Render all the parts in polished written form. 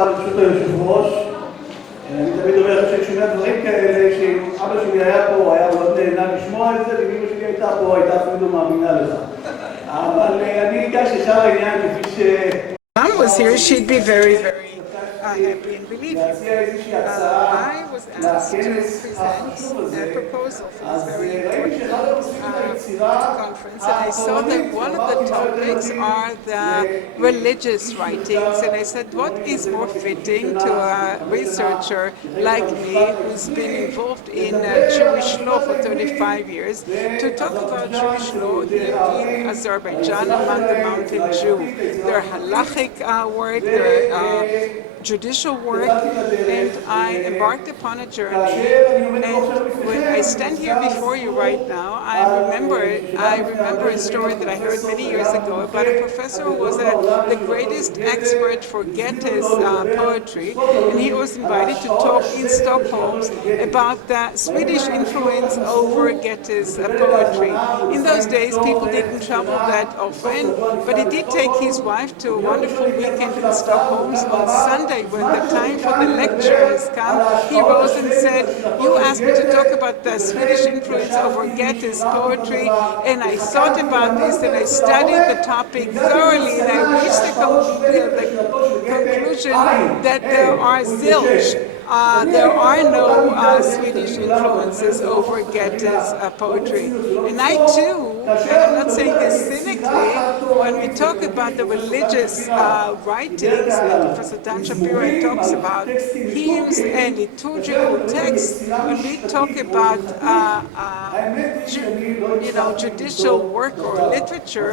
ברשות היושב-ראש, אני תמיד אומר שאני שומע דברים כאלה שאם אבא שלי היה פה, הוא היה מאוד נהנה לשמוע את זה, ואם אמא שלי הייתה פה, הייתה אפילו מאמינה לך. אבל אני אגש ישר לעניין כפי ש... Mom was here, she'd be very, very happy and believe you. I was asked to present a proposal for this very important conference, and I saw that one of the topics are the religious writings, and I said, what is more fitting to a researcher like me who's been involved in Jewish law for 35 years to talk about Jewish law here in Azerbaijan among the mountain Jew. Their halachic work, their judicial work, and I embarked upon a journey. And when I stand here before you right now, I remember a story that I heard many years ago about a professor who was the greatest expert for Goethe's poetry, and he was invited to talk in Stockholm about the Swedish influence over Goethe's poetry. In those days, people didn't travel that often, but he did take his wife to a wonderful weekend in Stockholm. On Sunday, when the time for the lecture has come, he rose and said, you asked me to talk about the Swedish influence over Goethe's poetry, and I thought about this and I studied the topic thoroughly, and I reached the conclusion that there are zilch. There are no Swedish influences over Goethe's poetry. And I too, and I'm not saying this cynically, when we talk about the religious writings that Professor Dan Shapiro talks about, hymns and liturgical texts, when we talk about judicial work or literature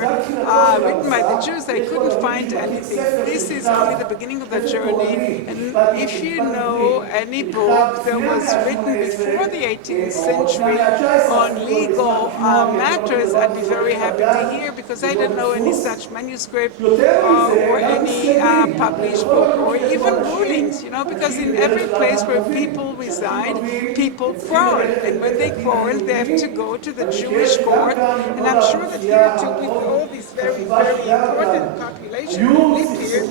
written by the Jews, I couldn't find anything. This is only the beginning of the journey, and if you know any book that was written before the 18th century on legal matters, I'd be very happy to hear, because I don't know any such manuscript or any published book, or even rulings, because in every place where people reside, people quarrel, and when they quarrel, they have to go to the Jewish court, and I'm sure that here too, with all this very, very important population who lived here,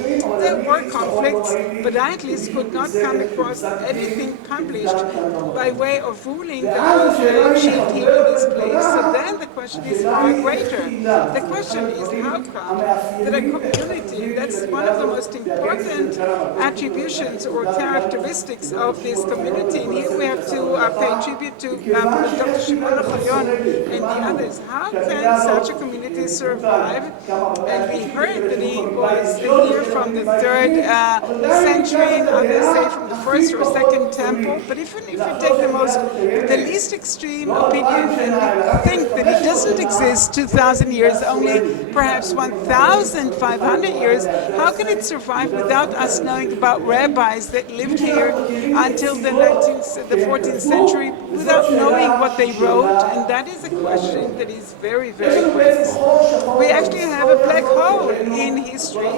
there were conflicts, but I at least could not come across anything published by way of ruling that was achieved here in this place. So then the question is far greater. The question is, how come that a community, and that's one of the most important attributions or characteristics of this community, and here we have to pay tribute to Dr. Shimon Ochayon and the others. How can such a community survive? And we heard that he was here from the 3rd century, and others say from the 1st or 2nd temple. But even if we take the least extreme opinion and think that it doesn't exist 2,000 years, only perhaps 1,500 years, how can it survive without us knowing about rabbis that lived here until the 14th century without knowing what they wrote? And that is a question that is very, very great. We actually have a black hole in history,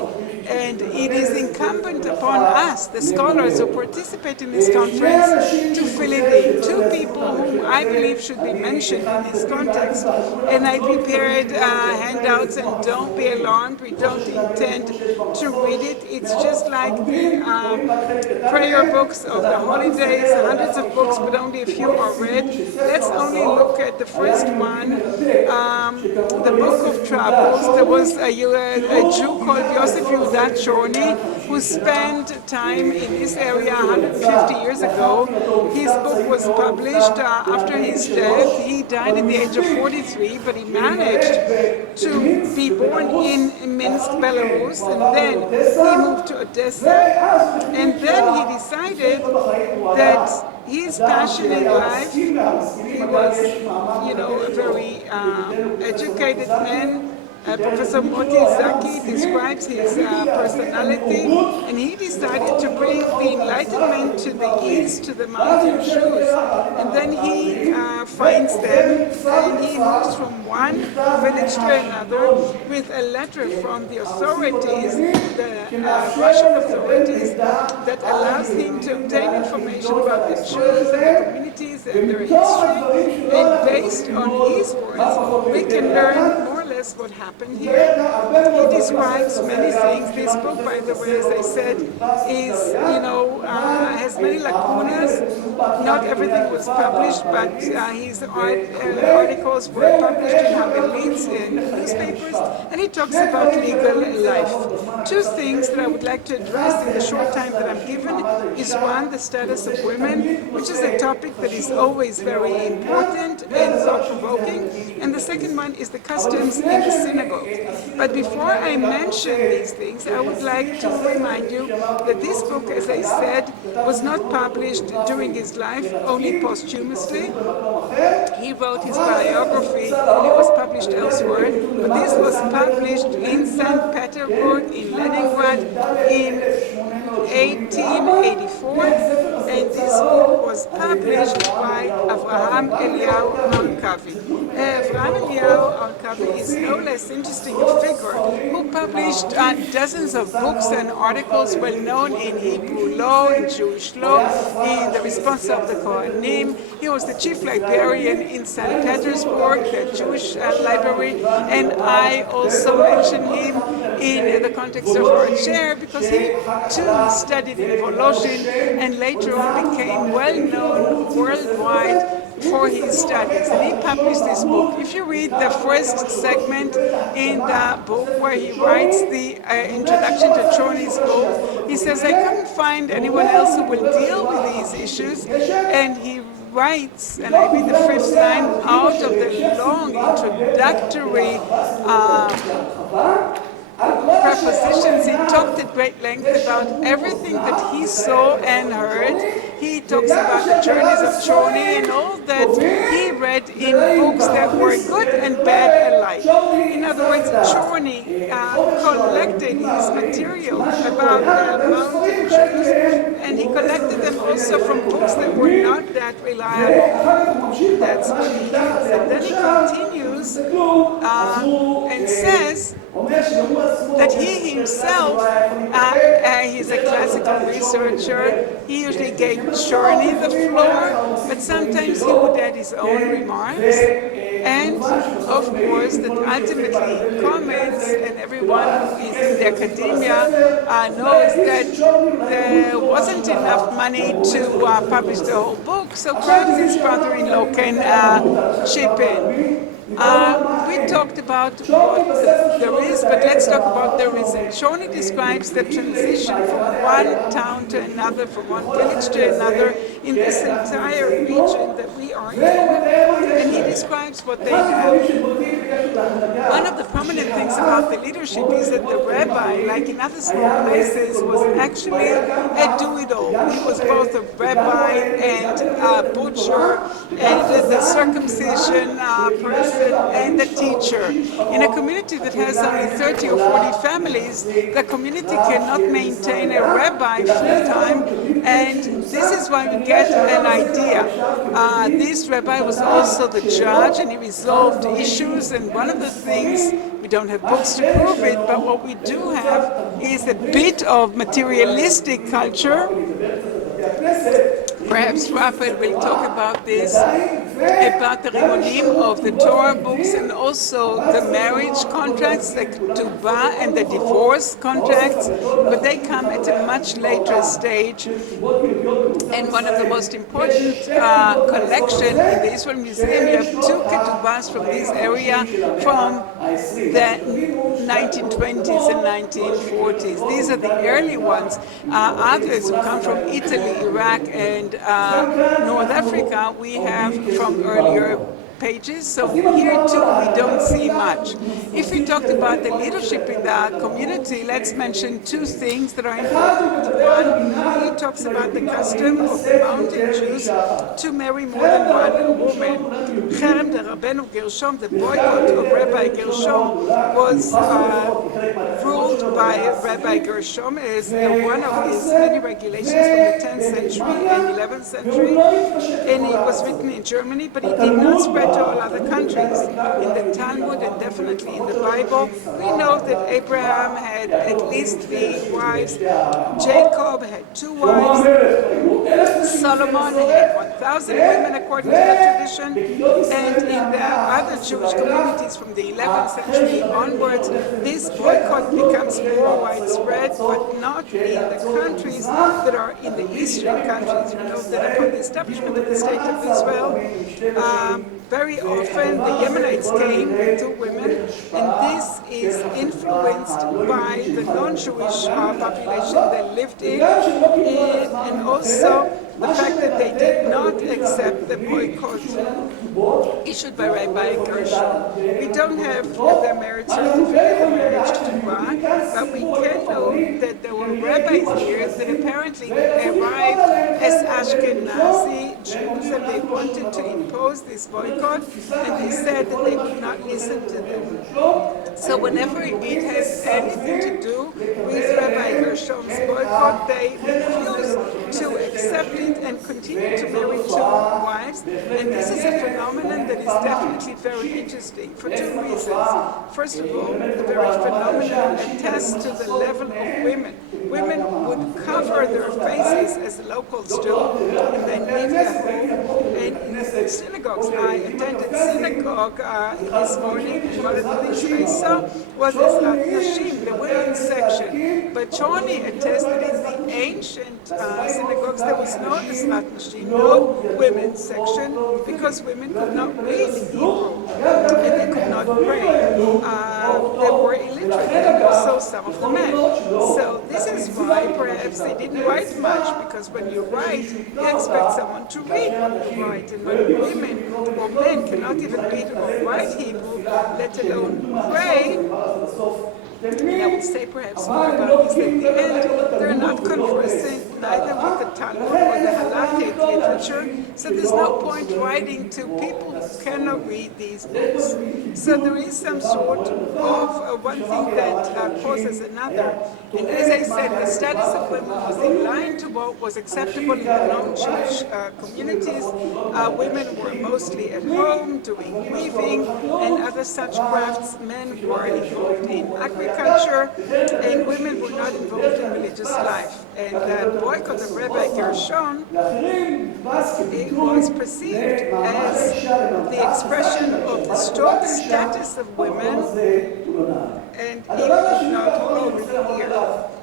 and it is incumbent upon us, the scholars who participate in this conference, to fill it in. Two people who I believe should be mentioned in this context, and I prepared handouts, and don't be alarmed, we don't intend to read it. It's just like the prayer books of the holidays, hundreds of books, but only a few are read. Let's only look at the first one, the Book of Troubles. There was a Jew called Yosef Yehudat Shorny who spent time in this area 150 years ago. His book was published after his death. He died at the age of 43, but he managed to be born in Minsk, Belarus, and then he moved to Odessa, and then he decided that his passion in life, he was, a very educated man. Professor Moti Zaki describes his personality, and he decided to bring the Enlightenment to the East, to the mountain Jews. And then he finds them, and he moves from one village to another with a letter from the authorities, the Russian authorities, that allows him to obtain information about the Jews and the communities and their history. And based on his words, we can learn more or less us what happened here. He describes many things. This book, by the way, as I said, is, has many lacunas. Not everything was published, but his articles were published in Hagalitz in newspapers, and he talks about legal life. Two things that I would like to address in the short time that I'm given is one, the status of women, which is a topic that is always very important and thought-provoking, and the second one is the customs in the synagogue. But before I mention these things, I would like to remind you that this book, as I said, was not published during his life, only posthumously. He wrote his biography and it was published elsewhere, but this was published in St. Petersburg, in Leningrad, in 1884, and this book was published by Avraham Eliyahu Arkavi. Avraham Eliyahu Arkavi is no less interesting a figure who published dozens of books and articles well known in Hebrew law, in Jewish law, in the response of the Kohanim. He was the chief librarian in St. Petersburg, the Jewish library, and I also mention him in the context of our chair because he too studied in Volozhin and later on became well known worldwide for his studies. And he published this book. If you read the first segment in the book where he writes the introduction to Chorny's book, he says, I couldn't find anyone else who will deal with these issues, and he writes, and I read the first line out of the long introductory prepositions. He talked at great length about everything that he saw and heard. He talks about the journeys of Chorny and all that he read in books that were good and bad alike. In other words, Chorny collected his material about the mountain Jews, and he collected them also from books that were not that reliable. That's what he did. And then he continues and says that he himself, he's a classical researcher, he usually gave Chorny the floor, but sometimes he would add his own remarks, and of course that ultimately comments, and everyone who is in the academia knows that there wasn't enough money to publish the whole book, so perhaps his brother-in-law can chip in. We talked about what there is, but let's talk about the result. Chorny describes the transition from one town to another, from one village to another in this entire region that we are in, and he describes what they have. One of the prominent things about the leadership is that the rabbi, like in other small places, was actually a do-it-all. He was both a rabbi and a butcher and the circumcision person and the teacher. In a community that has only 30 or 40 families, the community cannot maintain a rabbi full-time, and this is why we get an idea. This rabbi was also the judge, and he resolved issues, and one of the things, we don't have books to prove it, but what we do have is a bit of materialistic culture. Perhaps Raphael will talk about this, about the rimonim of the Torah books and also the marriage contracts, the ketubah and the divorce contracts, but they come at a much later stage. And one of the most important collection in the Israel Museum, you have two ketubahs from this area from the 1920s and 1940s. These are the early ones. Others who come from Italy, Iraq, and North Africa, we have from earlier pages, so here too we don't see much. If we talked about the leadership in the community, let's mention two things that are important. One, he talks about the custom of the mountain Jews to marry more than one woman. Cherem de Rabbeinu Gershom, the boycott of Rabbi Gershom, was ruled by Rabbi Gershom as one of his many regulations from the 10th century and 11th century, and it was written in Germany, but it did not spread to all other countries. In the Talmud and definitely in the Bible, we know that Abraham had had at least 3 wives. Jacob had 2 wives. Solomon had 1,000 women according to the tradition. And in the other Jewish communities from the 11th century onwards, this boycott becomes more widespread, but not in the countries that are in the eastern countries. You know that upon the establishment of the State of Israel, very often the Yemenites came with 2 women, and this is influenced by the non-Jewish population that lived in, and also the fact that they did not accept the boycott issued by Rabbi Gershon. We don't have their marriage certificate or marriage tuba, but we can know that there were rabbis here that apparently arrived as Ashkenazi Jews, and they wanted to impose this boycott, and they said that they would not listen to them. So whenever it has anything to do with Rabbi Gershon's boycott, they refuse to accept it and continue to marry 2 wives. And this is a phenomenon that is definitely very interesting for 2 reasons. First of all, the very phenomenon attests to the level of women. Women would cover their faces, as the locals do, and then leave their home. And in synagogues, I attended synagogue this morning, and one of the things I saw was the Nashim, the women's section. But Johnny attested in the ancient synagogues there was no Islat Nashim, no women's section, because women could not read Hebrew and they could not pray. They were illiterate, and also some of the men. So this is why perhaps they didn't write much, because when you write, you expect someone to read what you write, and when women or men cannot even read or write Hebrew, let alone pray. And I would say perhaps more about this at the end. They're not conversant neither with the Talmud or the halakhic literature, so there's no point writing to people who cannot read these books. So there is some sort of one thing that causes another. And as I said, the status of women was in line to what was acceptable in the non-Jewish communities. Women were mostly at home doing weaving and other such crafts. Men were involved in agriculture, and women were not involved in religious life. And the boycott of Rabbi Gershon, it was perceived as the expression of the strong status of women, and it would not hold here.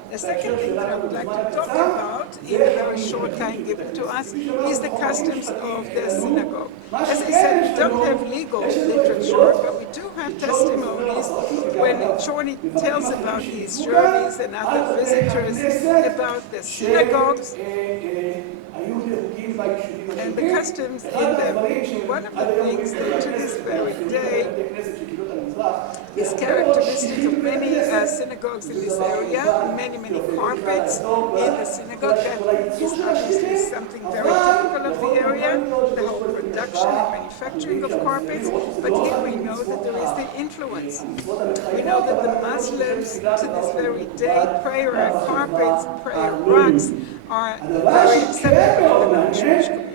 The second thing that I would like to talk about in the very short time given to us is the customs of the synagogue. As I said, we don't have legal literature, but we do have testimonies when Chorny tells about his journeys and other visitors about the synagogues and the customs in them. One of the things that to this very day is characteristic of many synagogues in this area, many carpets in the synagogue. That is obviously something very typical of the area, the whole production and manufacturing of carpets. But here we know that there is the influence. We know that the Muslims to this very day, prayer carpets, prayer rugs are very acceptable in the non-Jewish communities.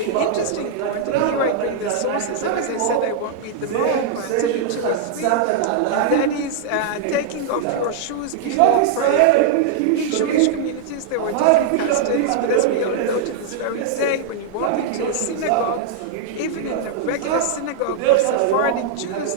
Interesting point, and here I bring the sources, and as I said, I won't read them all, but I'll tell you 2 or 3, and that is taking off your shoes before prayer. In Jewish communities, there were different customs, but as we all know to this very day, when you walk into a synagogue, even in the regular synagogue of Sephardic Jews,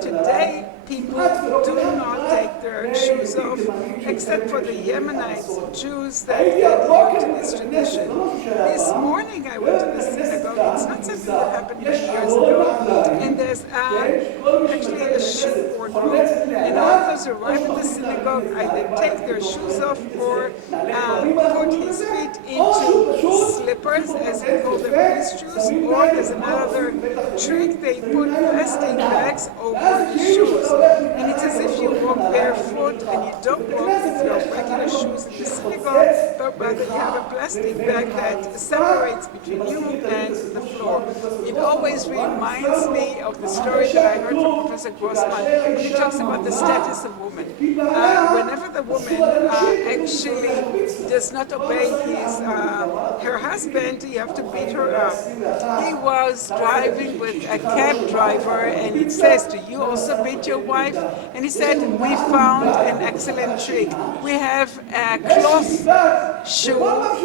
today people do not take their shoes off, except for the Yemenite Jews that adhere to this tradition. This morning I went to the synagogue. It's not something that happened many years ago. And there's actually a shoe wardrobe. And all those who arrive at the synagogue either take their shoes off or put his feet into slippers, as we call them, these shoes. Or there's another trick, they put plastic bags over the shoes. And it's as if you walk barefoot and you don't walk with your regular shoes in the synagogue, but rather you have a plastic bag that separates between you and the floor. It always reminds me of the story that I heard from Professor Grossman when he talks about the status of women. Whenever the woman actually does not obey her husband, you have to beat her up. He was driving with a cab driver, and it says, do you also beat your wife? And he said, we found an excellent trick. We have a cloth shoe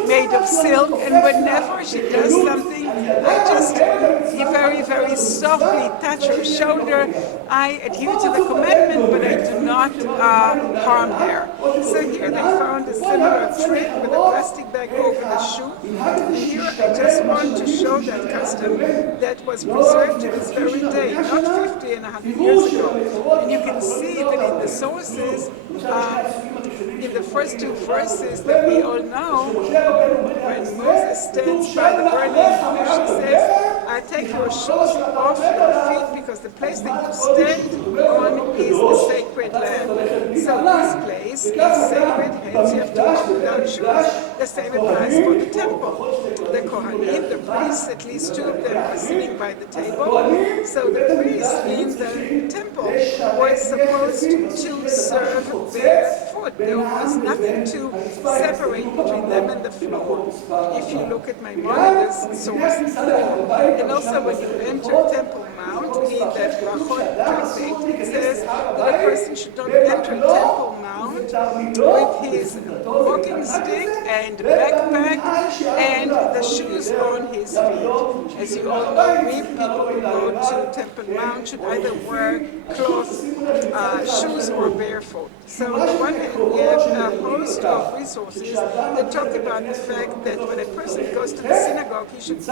made of silk, and whenever she does something, I just very, very softly touch her shoulder. I adhere to the commandment, but I do not harm her. So here they found a similar trick with a plastic bag over the shoe. And here I just want to show that custom that was preserved to this very day, not 50 and 100 years ago. And you can see that in the sources, in the first two verses that we all know, when Moses stands by the burning bush, he says, take your shoes off your feet because the place that you stand on is the sacred land. So this place is sacred, hence you have to walk without shoes. The same applies for the temple. The Kohanim, the priests, at least two of them were sitting by the table. So the priests in the temple were supposed to serve barefoot. There was nothing to separate between them and the floor. If you look at Maimonides' source 4, and also when you enter Temple Mount in the Brachot tractate, it says that a person should not enter Temple Mount with his walking stick and backpack and the shoes on his feet. As you all know, we people who go to Temple Mount should either wear cloth shoes or barefoot. So on the one hand, we have a host of resources that talk about the fact that when a person goes to the synagogue, he should be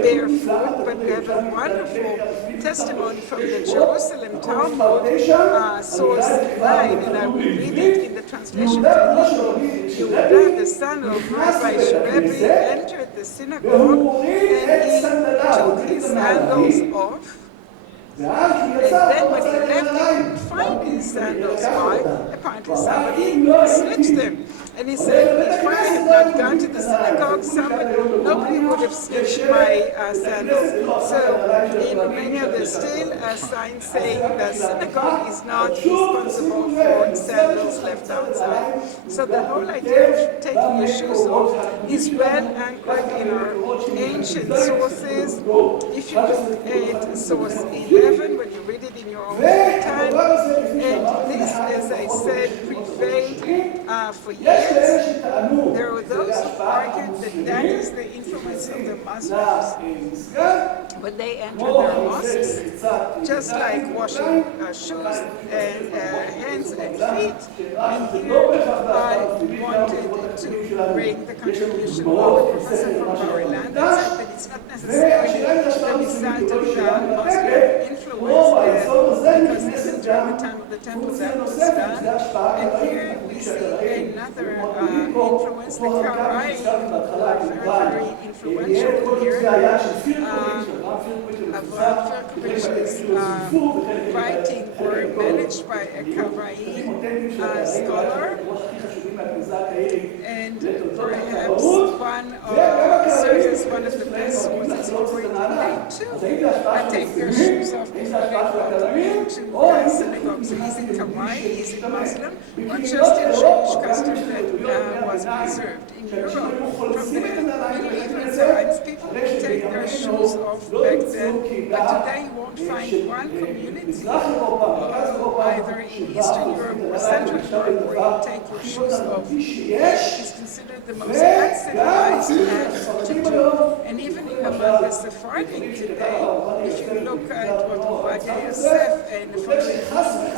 barefoot, but we have a wonderful testimony from the Jerusalem Talmud, source 9, and I will read it in the translation to Hebrew. Yehuda, the son of Rabbi Sherebi, entered the synagogue and he took his sandals off. And then when he left, he couldn't find his sandals. Why? Apparently somebody snitched them. And he said, if I had not gone to the synagogue, nobody would have snitched my sandals. So in Romania, there's still a sign saying the synagogue is not responsible for sandals left outside. So the whole idea of taking your shoes off is well anchored in our ancient sources. If you look at source 11, when you read it in your own time, and this, as I said, prevailed for years. There were those who argued that that is the influence of the Muslims. When they enter their mosques, just like washing shoes and hands and feet, and here I wanted to bring the contribution of a professor from Maryland that said that it's not necessarily the result of the Muslim influence because even during the time of the temple that was done. And here we see another influence, the Karaim, very, very influential here. Aviad Hacohen's writing were managed by a Karaim scholar, and perhaps serves as one of the best sources for it. They too take their shoes off before they go into synagogues. So is it Karaim, is it Muslim, or just a Jewish custom that was preserved in Europe? From there, even sometimes people would take their shoes off back then, but today you won't find one community, either in Eastern Europe or Central Europe, where you take your shoes off. That is considered the most uncivilized act to do. And even among the Sephardim today, if you look at what Aviad Yosef and the following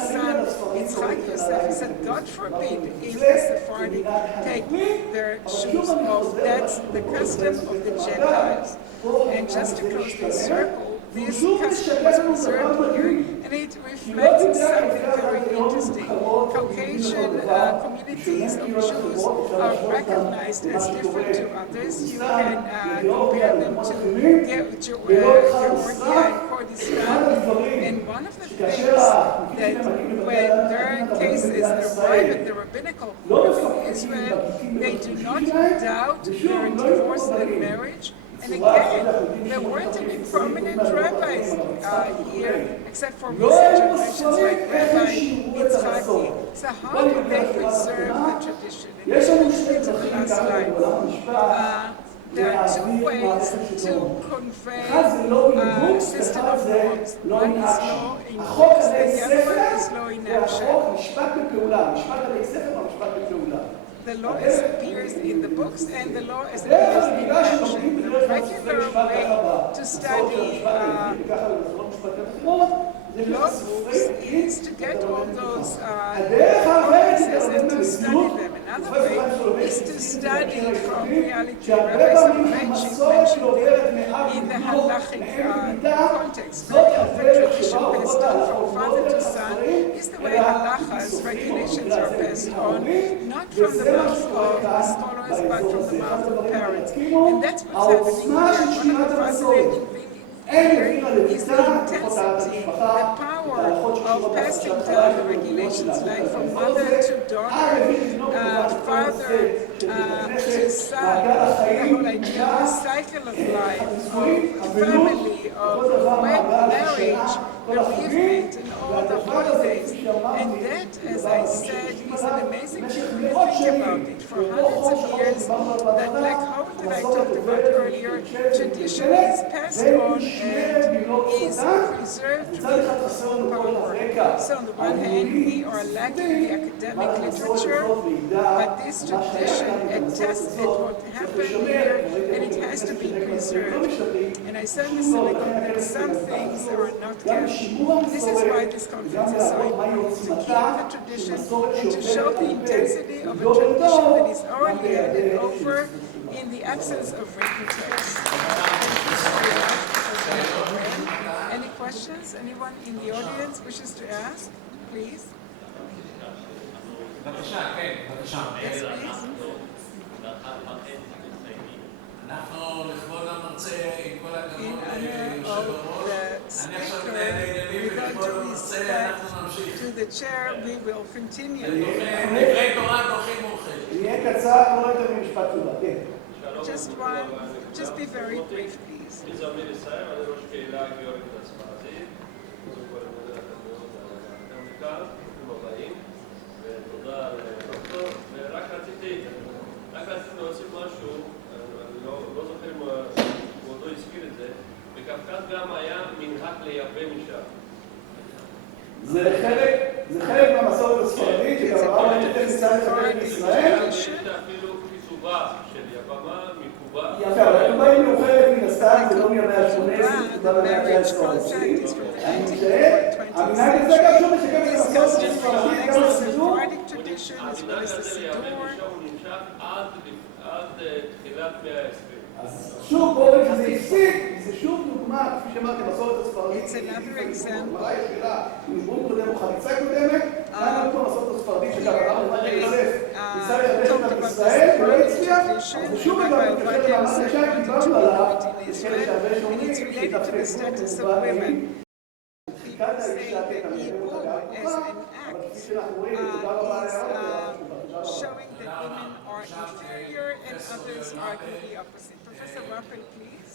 son, Yitzchak Yosef, he said, God forbid if the Sephardim take their shoes off. That's the custom of the Gentiles. And just to close this circle, this custom was preserved here, and it reflects something very interesting. Caucasian communities of Jews are recognized as different to others. You can compare them to Georgia and Kurdistan. And one of the things that when their cases arrive at the rabbinical court of Israel, they do not doubt their divorce and marriage. And again, there weren't any prominent rabbis here, except for recent generations like Rabbi Yitzchaki. So how do they preserve the tradition? And יש לנו this שתי is the דרכים last ככה slide. בעולם המשפט There are two להעביר ways מערכת to שלטון. convey אחד זה law in a books, system אחד of זה norms. law One in is action. law in החוק books, עלי and the other one is ספר law in זה action. החוק משפט בפעולה. משפט עלי ספר והמשפט בפעולה. The law appears in the books and the law appears in action. The regular way to study law books is to get all those codices and to study them. Another way is to study from reality. Rabbi Soloveitchik mentioned it in the halachic context. Very often tradition passed on from father to son is the way halachas, regulations are passed on, not from the mouth of the scholars, but from the mouth of parents. And that's what's happening here. One of the fascinating things here is the intensity, the power of passing down the regulations, like from mother to daughter, father to son, the whole idea of the cycle of life, of family, of wed marriage, bereavement, and all the holidays. And that, as I said, is an amazing thing when you think about it. For hundreds of years, that black hole that I talked about earlier, tradition is passed on and is preserved with full power. So on the one hand, we are lacking the academic literature, but this tradition attests at what happened here, and it has to be preserved. And I said in the synagogue that some things are not kept. This is why this conference is so important, to keep the tradition and to show the intensity of a tradition that is already handed over in the absence of written text. Any questions? Anyone in the audience wishes to ask? Please. Yes, please. אנחנו לכבוד המרצה עם כל הכבוד In honor of the speaker, without respect to the chair, we will continue. דברי תורה דוחים מאוחר. יהיה קצר, לא יותר ממשפט תשובה. כן. Just be very brief, please. אני ראש קהילה גיאורגית הספרדית. קודם כל אני מודה לכם מאוד על הגעתם לכאן, ברוכים הבאים, ותודה לפרופסור. ורק רציתי להוסיף משהו, אני לא זוכר אם הוא עוד לא הזכיר את זה, בקווקז גם היה מנהג לייבא משם. זה חלק מהמסורת הספרדית, שגם הרב היותר ניסה לחבר בישראל. יש אפילו כיתובה של יבמה מקובה. יפה, אבל הכתובה היא מאוחרת מן הסתם, זה לא מימי ה-18, כתובה במאה ה-19 הרוסית. אני משתהה, המנהג הזה גם שוב משקף את המסורת הספרדית, גם הסידור. המנהג הזה לייבא משם הוא נמשך עד תחילת מאה ה-20. אז שוב, בואו רואים שזה הפסיק, זה שוב דוגמה, כפי שאמרתי, מסורת הספרדית. It's another example. המראה ישאלה, עם ארגון קודם או חליצה קודמת, כאן על כל מסורת הספרדית שגם הרב מוכן להיחלף. ניסה לחדש אותה בישראל, ולא הצליח, אז שוב אגב, מתקשר למעמד האישה, דיברנו עליו, יש כאלה שהרבה שאומרים, שהתאפק כמו מובנים. דחיקת האישה תתאמן אותה גם כוחה, אבל כפי שאנחנו רואים, תודה רבה showing that women are inferior and others are the opposite. Professor Rapin, please.